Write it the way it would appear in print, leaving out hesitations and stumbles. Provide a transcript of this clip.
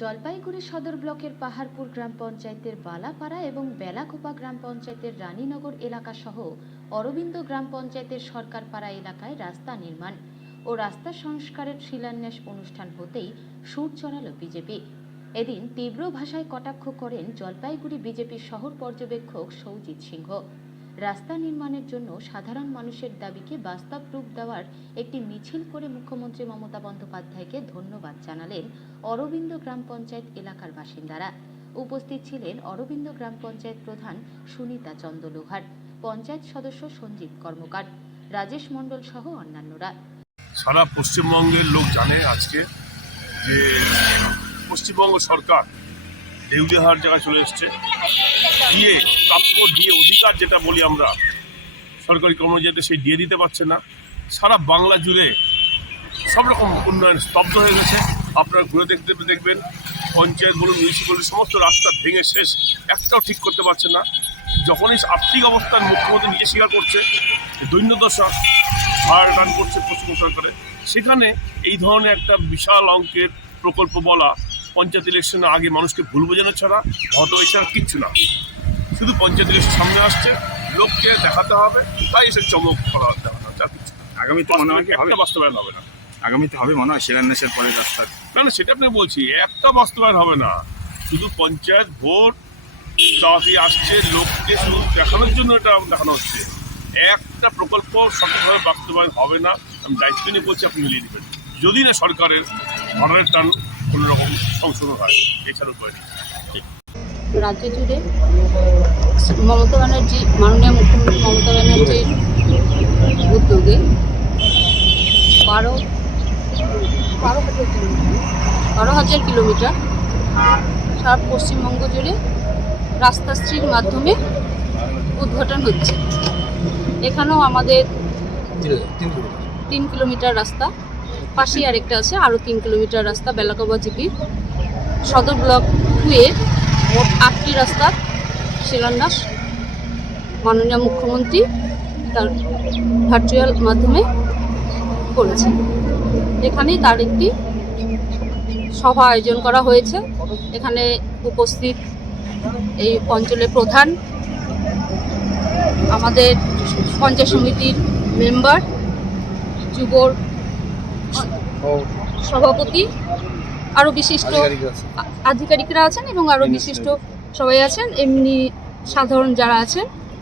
জলপাইগুড়ি সদর ব্লকের পাহাড়পুর গ্রাম পঞ্চায়েতের বালাপাড়া এবং বেলাখোপা গ্রাম পঞ্চায়েতের রানীনগর এলাকা সহ অরবিন্দ গ্রাম পঞ্চায়েতের সরকারপাড়া এলাকায় রাস্তা নির্মাণ ও রাস্তা সংস্কারের শিলান্যাস অনুষ্ঠান হতেই সুর চড়াল বিজেপি। এদিন তীব্র ভাষায় কটাক্ষ করেন জলপাইগুড়ি বিজেপির শহর পর্যবেক্ষক সৌজিত সিংহ। রাস্তা নির্মাণের জন্য সাধারণ মানুষের দাবিকে বাস্তব রূপ দেওয়ার একটি মিছিল করে মুখ্যমন্ত্রী মমতা বন্দ্যোপাধ্যায়কে ধন্যবাদ জানালেন অরবিন্দ গ্রাম পঞ্চায়েত এলাকার বাসিন্দারা। উপস্থিত ছিলেন অরবিন্দ গ্রাম পঞ্চায়েত প্রধান সুনিতা চন্দ্র লোহার, পঞ্চায়েত সদস্য সঞ্জিত কর্মকার, রাজেশ মণ্ডল সহ অন্যান্যরা। সারা পশ্চিমবঙ্গের লোক জানে আজকে যে পশ্চিমবঙ্গ সরকার দেউলিয়াহার জায়গায় চলে এসছে, দিয়ে প্রাপ্য দিয়ে অধিকার যেটা বলি আমরা সরকারি কর্মচারীদের সেই দিয়ে দিতে পারছে না। সারা বাংলা জুড়ে সব রকম উন্নয়ন স্তব্ধ হয়ে গেছে। আপনারা ঘুরে দেখবেন পঞ্চায়েত বলুন, মিউনিসিপ্যালিটি সমস্ত রাস্তা ভেঙে শেষ, একটাও ঠিক করতে পারছে না। যখনই আর্থিক অবস্থার মুখ্যমন্ত্রী নিজে স্বীকার করছে দৈন্যদশা ভার রান করছে পশ্চিমবঙ্গ সরকারে, সেখানে এই ধরনের একটা বিশাল অঙ্কের প্রকল্প বলা পঞ্চায়েত ইলেকশনের আগে মানুষকে ভুল বোঝানো ছাড়া হয়তো এছাড়া কিচ্ছু না। শুধু পঞ্চায়েত ইলেকশন সামনে আসছে, লোককে দেখাতে হবে, তাই এসে চমক করা দেখানো হচ্ছে, আর কিছু আগামীতে মনে হয় একটা বাস্তবায়ন হবে না। আগামীতে হবে মনে হয় শিলান্যাসের পরে রাস্তা না, সেটা আপনি বলছি, একটা বাস্তবায়ন হবে না। শুধু পঞ্চায়েত ভোট তাড়াতাড়ি আসছে, লোককে শুধু দেখানোর জন্য এটা দেখানো হচ্ছে। একটা প্রকল্প সঠিকভাবে বাস্তবায়ন হবে না। আমি দায়িত্ব নিয়ে বলছি, আপনি মিলিয়ে দেবেন যদি না সরকারের ভাড়ার টান কোনোরকম সংশোধন হয়, এছাড়া উপায় নেই। রাজ্য জুড়ে মমতা ব্যানার্জি, মাননীয় মুখ্যমন্ত্রী মমতা ব্যানার্জির উদ্যোগে 12,000 কিলোমিটার সারা পশ্চিমবঙ্গ জুড়ে রাস্তাশ্রীর মাধ্যমে উদ্ঘাটন হচ্ছে। এখানেও আমাদের 3 কিলোমিটার রাস্তা, পাশেই আরেকটা আছে আরও 3 কিলোমিটার রাস্তা বেলাখোপা জিপি সদর ব্লক 2-এর মোট 8টি রাস্তার শিলান্যাস মাননীয় মুখ্যমন্ত্রী তার ভার্চুয়াল মাধ্যমে করেছে। এখানে তার একটি সভা আয়োজন করা হয়েছে। এখানে উপস্থিত এই অঞ্চলের প্রধান, আমাদের পঞ্চায়েত সমিতির মেম্বার, যুব সভাপতি, আরও বিশিষ্ট আধিকারিকরা আছেন এবং আরও বিশিষ্ট সবাই আছেন, এমনি সাধারণ যারা আছেন